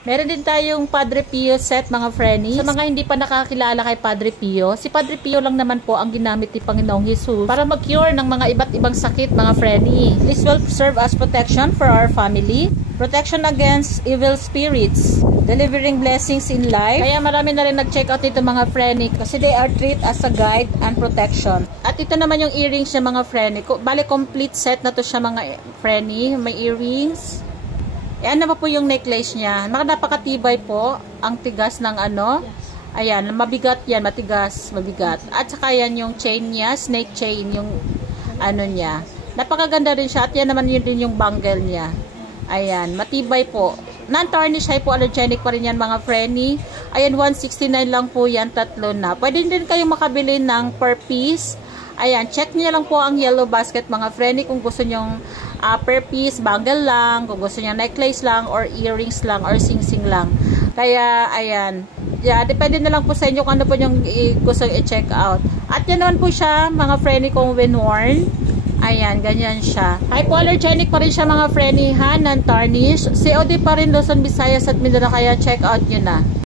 Meron din tayong Padre Pio set mga friends. Sa mga hindi pa nakakilala kay Padre Pio, si Padre Pio lang naman po ang ginamit ni Panginoong Jesus para mag-cure ng mga iba't ibang sakit mga friends. This will serve as protection for our family, protection against evil spirits, delivering blessings in life. Kaya marami na rin nag-check out nito mga friends kasi they are treated as a guide and protection. At ito naman yung earrings niya mga friends. Bale complete set na to siya mga friends. May earrings. Ayan na po yung necklace niya. Napakatibay po. Ang tigas ng ano. Ayan, mabigat yan. Matigas, mabigat. At saka yan yung chain niya. Snake chain yung ano niya. Napakaganda rin siya. At yan naman yun din yung bangle niya. Ayan, matibay po. Non-tarnish, hypoallergenic pa rin yan mga friendly. Ayan, 169 lang po yan. Tatlo na. Pwede din kayong makabili ng per piece. Ayan, check niyo lang po ang yellow basket mga friendly kung gusto nyong per piece, bangle lang, kung gusto niya necklace lang, or earrings lang, or sing-sing lang. Kaya, ayan. Yeah, depende na lang po sa inyo kung ano po yung gusto i-check out. At yan naman po siya, mga friendly, kung when worn. Ayan, ganyan siya. Hypoallergenic pa rin siya, mga friendly, ha? Non-tarnish. COD pa rin, Luzon, Visayas, at Mindanao. Kaya check out nyo na.